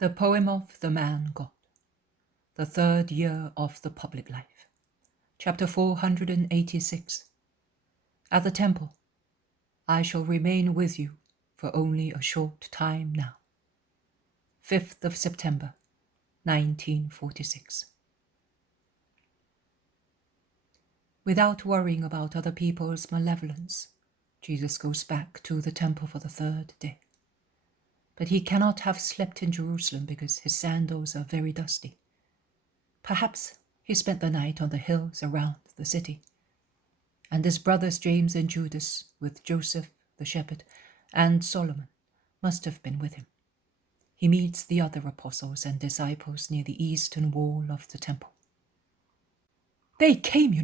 The Poem of the Man God, the third year of the public life. Chapter 486. At the temple, I shall remain with you for only a short time now. 5th of September, 1946. Without worrying about other people's malevolence, Jesus goes back to the temple for the third day. But he cannot have slept in Jerusalem because his sandals are very dusty. Perhaps he spent the night on the hills around the city. And his brothers James and Judas, with Joseph the shepherd and Solomon, must have been with him. He meets the other apostles and disciples near the eastern wall of the temple. They came,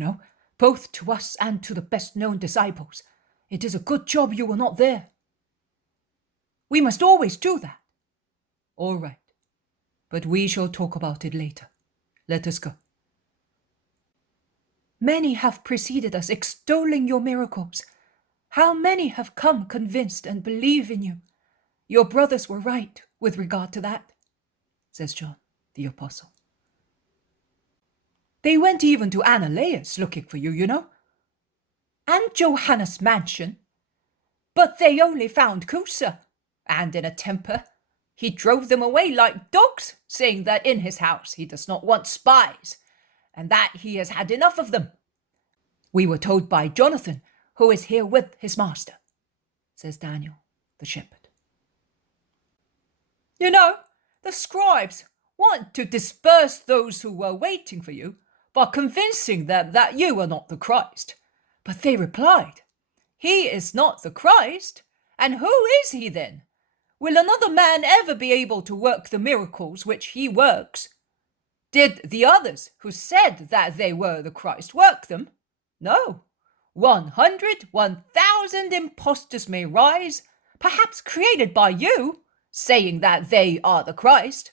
both to us and to the best-known disciples. It is a good job you were not there. We must always do that. All right, but we shall talk about it later. Let us go. Many have preceded us, extolling your miracles. How many have come convinced and believe in you? Your brothers were right with regard to that, says John, the apostle. They went even to Ananias looking for you, and Johanna's mansion. But they only found Cusa, and in a temper. He drove them away like dogs, saying that in his house he does not want spies, and that he has had enough of them. We were told by Jonathan, who is here with his master, says Daniel, the shepherd. The scribes want to disperse those who were waiting for you by convincing them that you are not the Christ. But they replied, He is not the Christ, and who is he then? Will another man ever be able to work the miracles which he works? Did the others who said that they were the Christ work them? No. 100, 1,000 impostors may rise, perhaps created by you, saying that they are the Christ.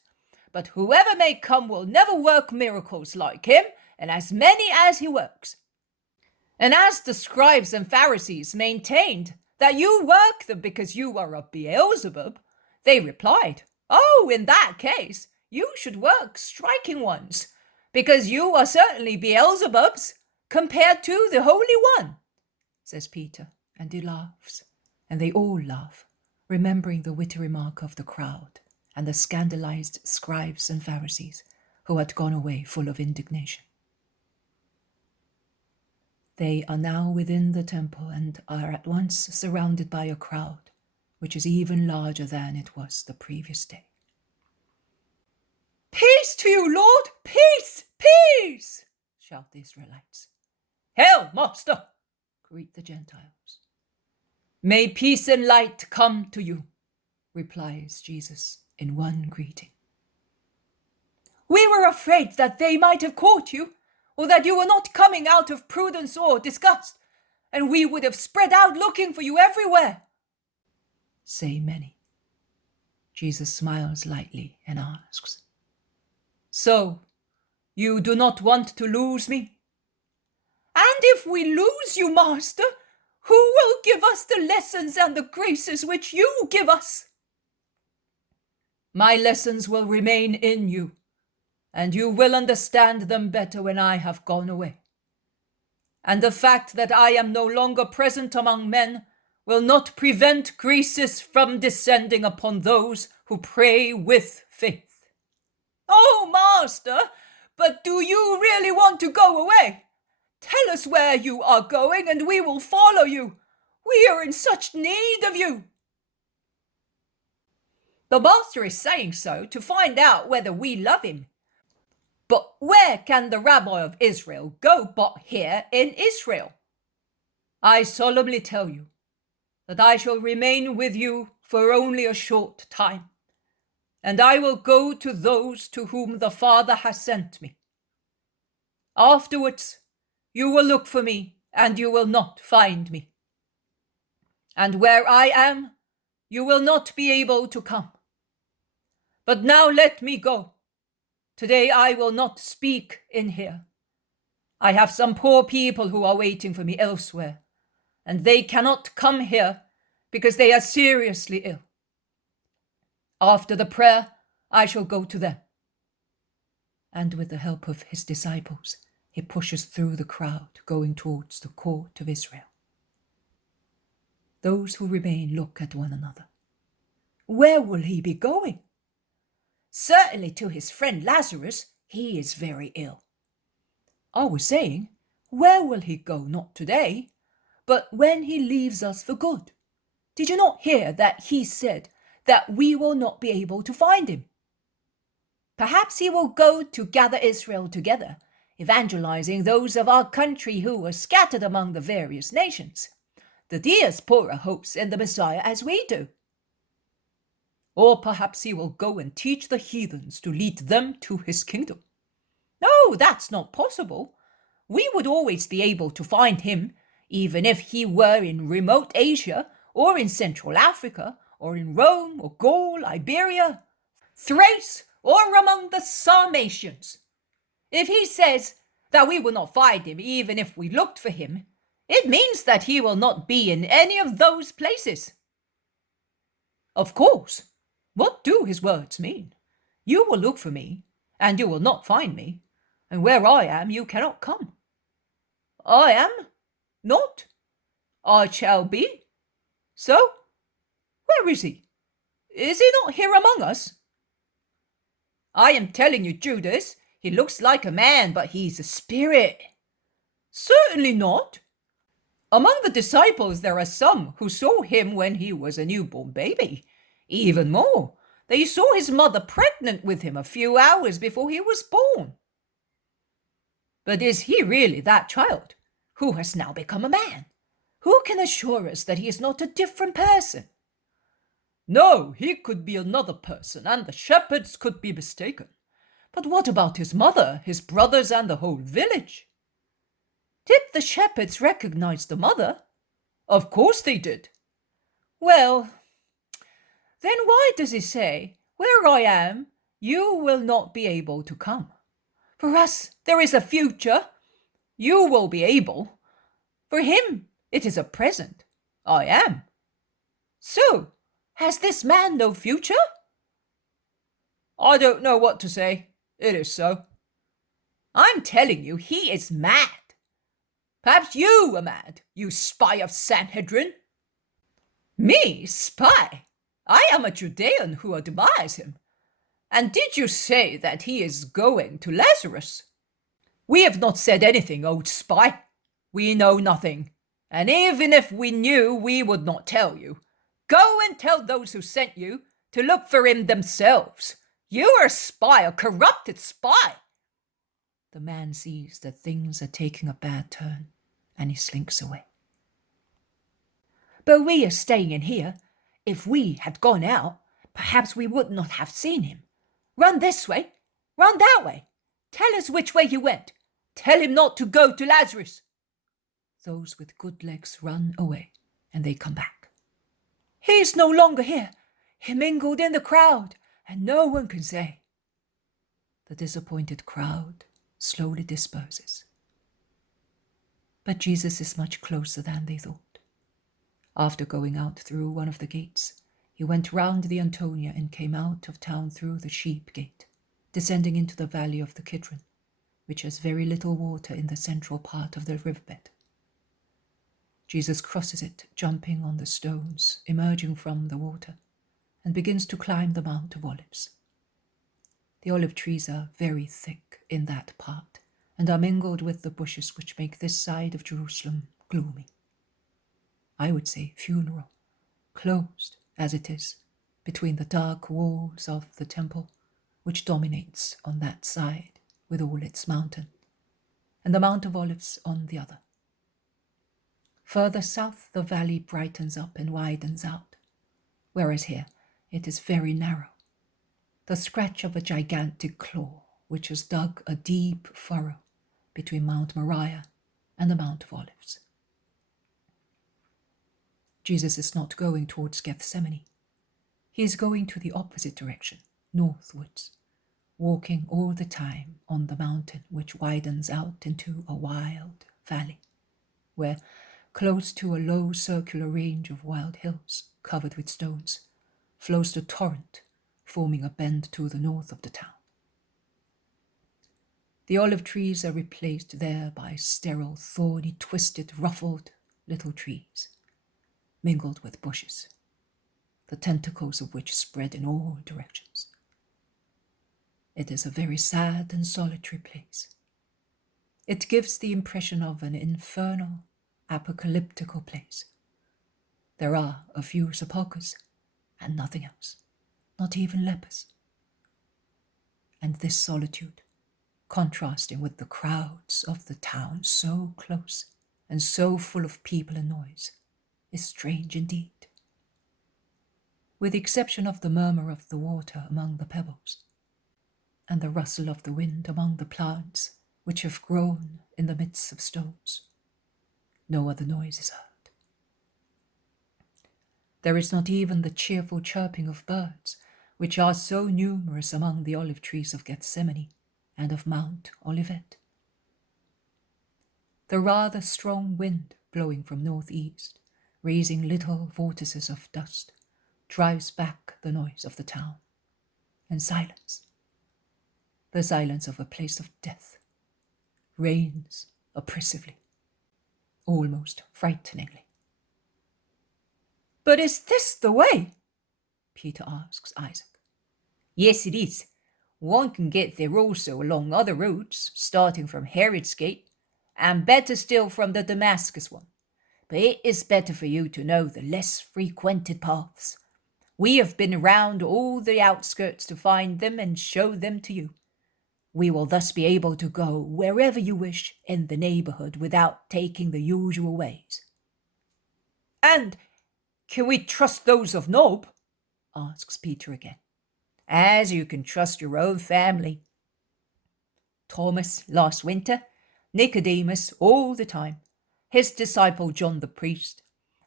But whoever may come will never work miracles like him, and as many as he works. And as the scribes and Pharisees maintained that you work them because you are of Beelzebub, they replied, in that case, you should work striking ones, because you are certainly Beelzebubs compared to the Holy One, says Peter, and he laughs, and they all laugh, remembering the witty remark of the crowd and the scandalized scribes and Pharisees who had gone away full of indignation. They are now within the temple and are at once surrounded by a crowd, which is even larger than it was the previous day. Peace to you, Lord! Peace! Peace! Shout the Israelites. Hail, Master! Greet the Gentiles. May peace and light come to you, replies Jesus in one greeting. We were afraid that they might have caught you, or that you were not coming out of prudence or disgust, and we would have spread out looking for you everywhere, say many. Jesus smiles lightly and asks, So, you do not want to lose me? And if we lose you, Master, who will give us the lessons and the graces which you give us? My lessons will remain in you, and you will understand them better when I have gone away. And the fact that I am no longer present among men will not prevent graces from descending upon those who pray with faith. Oh, Master, but do you really want to go away? Tell us where you are going, and we will follow you. We are in such need of you. The Master is saying so to find out whether we love him. But where can the Rabbi of Israel go but here in Israel? I solemnly tell you that I shall remain with you for only a short time, and I will go to those to whom the Father has sent me. Afterwards, you will look for me, and you will not find me. And where I am, you will not be able to come. But now let me go. Today I will not speak in here. I have some poor people who are waiting for me elsewhere, and they cannot come here because they are seriously ill. After the prayer, I shall go to them." And with the help of his disciples, he pushes through the crowd, going towards the court of Israel. Those who remain look at one another. Where will he be going? Certainly to his friend Lazarus. He is very ill. I was saying, where will he go? Not today, but when he leaves us for good. Did you not hear that he said that we will not be able to find him? Perhaps he will go to gather Israel together, evangelizing those of our country who are scattered among the various nations. The diaspora hopes in the Messiah as we do. Or perhaps he will go and teach the heathens to lead them to his kingdom. No, that's not possible. We would always be able to find him, even if he were in remote Asia, or in Central Africa, or in Rome, or Gaul, Iberia, Thrace, or among the Sarmatians. If he says that we will not find him even if we looked for him, it means that he will not be in any of those places. Of course, what do his words mean? You will look for me, and you will not find me, and where I am you cannot come. I am not. I shall be. So, where is he? Is he not here among us? I am telling you, Judas, he looks like a man, but he's a spirit. Certainly not. Among the disciples there are some who saw him when he was a newborn baby. Even more, they saw his mother pregnant with him a few hours before he was born. But is he really that child, who has now become a man? Who can assure us that he is not a different person? No, he could be another person, and the shepherds could be mistaken. But what about his mother, his brothers, and the whole village? Did the shepherds recognize the mother? Of course they did. Well, then why does he say, where I am, you will not be able to come? For us, there is a future. You will be able. For him, it is a present. I am. So, has this man no future? I don't know what to say. It is so. I'm telling you, he is mad. Perhaps you are mad, you spy of Sanhedrin. Me, spy? I am a Judean who admires him. And did you say that he is going to Lazarus? We have not said anything, old spy. We know nothing. And even if we knew, we would not tell you. Go and tell those who sent you to look for him themselves. You are a spy, a corrupted spy. The man sees that things are taking a bad turn, and he slinks away. But we are staying in here. If we had gone out, perhaps we would not have seen him. Run this way, run that way. Tell us which way you went. Tell him not to go to Lazarus. Those with good legs run away, and they come back. He is no longer here. He mingled in the crowd, and no one can say. The disappointed crowd slowly disperses. But Jesus is much closer than they thought. After going out through one of the gates, he went round the Antonia and came out of town through the sheep gate, descending into the valley of the Kidron, which has very little water in the central part of the riverbed. Jesus crosses it, jumping on the stones, emerging from the water, and begins to climb the Mount of Olives. The olive trees are very thick in that part, and are mingled with the bushes which make this side of Jerusalem gloomy. I would say funeral, closed as it is, between the dark walls of the temple, which dominates on that side with all its mountain, and the Mount of Olives on the other. Further south, the valley brightens up and widens out, whereas here it is very narrow, the scratch of a gigantic claw which has dug a deep furrow between Mount Moriah and the Mount of Olives. Jesus is not going towards Gethsemane. He is going to the opposite direction, northwards, walking all the time on the mountain which widens out into a wild valley, where, close to a low circular range of wild hills covered with stones, flows the torrent forming a bend to the north of the town. The olive trees are replaced there by sterile, thorny, twisted, ruffled little trees, mingled with bushes, the tentacles of which spread in all directions. It is a very sad and solitary place. It gives the impression of an infernal, apocalyptical place. There are a few sepulchres and nothing else, not even lepers. And this solitude, contrasting with the crowds of the town so close and so full of people and noise, is strange indeed. With the exception of the murmur of the water among the pebbles, and the rustle of the wind among the plants which have grown in the midst of stones, no other noise is heard. There is not even the cheerful chirping of birds, which are so numerous among the olive trees of Gethsemane and of Mount Olivet. The rather strong wind blowing from northeast, raising little vortices of dust, drives back the noise of the town, and silence, the silence of a place of death, reigns oppressively, almost frighteningly. "But is this the way?" Peter asks Isaac. "Yes, it is. One can get there also along other roads, starting from Herod's Gate, and better still from the Damascus one. But it is better for you to know the less frequented paths. We have been around all the outskirts to find them and show them to you. We will thus be able to go wherever you wish in the neighborhood without taking the usual ways." "And can we trust those of Nob?" asks Peter again. "As you can trust your own family. Thomas last winter, Nicodemus all the time, his disciple John the priest,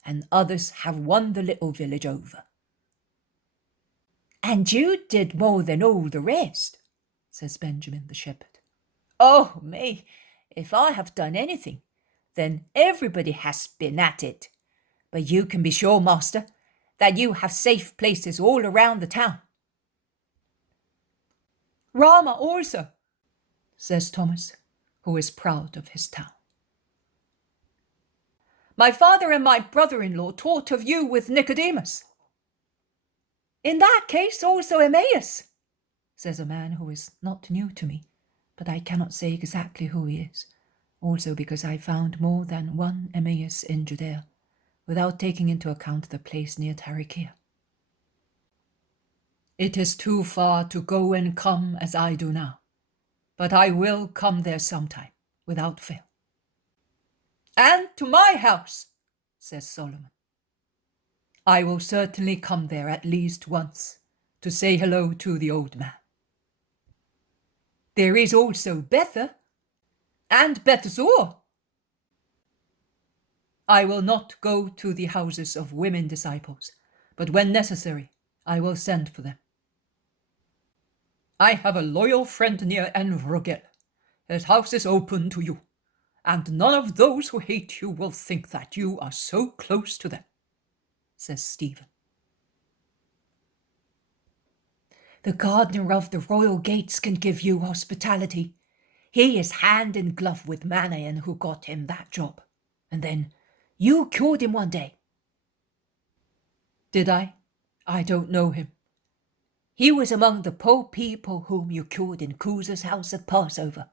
and others have won the little village over." "And you did more than all the rest," says Benjamin the shepherd. "Oh, me, If I have done anything, then everybody has been at it. But you can be sure, master, that you have safe places all around the town." Rama also," says Thomas, who is proud of his town. "My father and my brother-in-law taught of you with Nicodemus." "In that case also Emmaus," says a man who is not new to me, but I cannot say exactly who he is, also because I found more than one Emmaus in Judea, without taking into account the place near Tarichea. "It is too far to go and come as I do now, but I will come there sometime, without fail." "And to my house," says Solomon. "I will certainly come there at least once, to say hello to the old man." "There is also Bether, and Bethzur. I will not go to the houses of women disciples, but when necessary, I will send for them. I have a loyal friend near En-Rogel. His house is open to you, and none of those who hate you will think that you are so close to them," says Stephen. "The gardener of the royal gates can give you hospitality. He is hand in glove with Manaen, who got him that job. And then you cured him one day." "Did I? I don't know him." "He was among the poor people whom you cured in Cusa's house at Passover.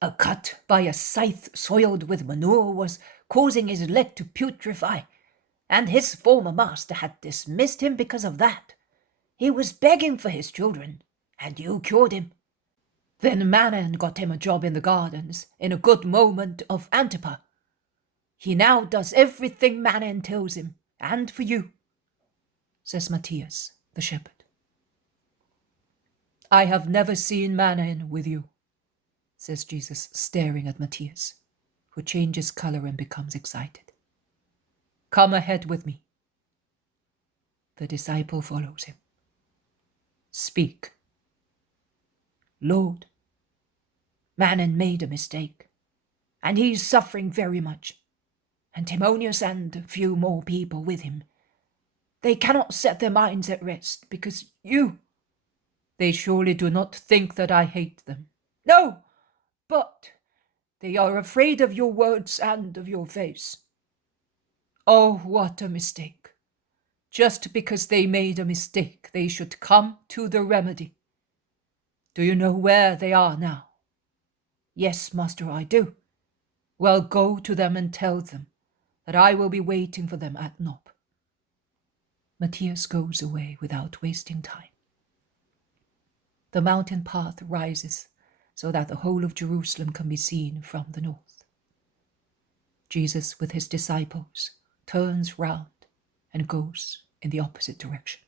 A cut by a scythe soiled with manure was causing his leg to putrefy, and his former master had dismissed him because of that. He was begging for his children, and you cured him. Then Manaen got him a job in the gardens in a good moment of Antipa. He now does everything Manaen tells him, and for you," says Matthias, the shepherd. "I have never seen Manaen with you," says Jesus, staring at Matthias, who changes color and becomes excited. "Come ahead with me." The disciple follows him. "Speak." "Lord, Manaen made a mistake, and he's suffering very much, and Timonius and a few more people with him. They cannot set their minds at rest because you They surely do not think that I hate them. No, but they are afraid of your words and of your face. Oh, what a mistake. Just because they made a mistake, they should come to the remedy. Do you know where they are now? Yes, master, I do. Well, go to them and tell them that I will be waiting for them at Nob. Matthias goes away without wasting time. The mountain path rises so that the whole of Jerusalem can be seen from the north. Jesus, with his disciples, turns round and goes in the opposite direction.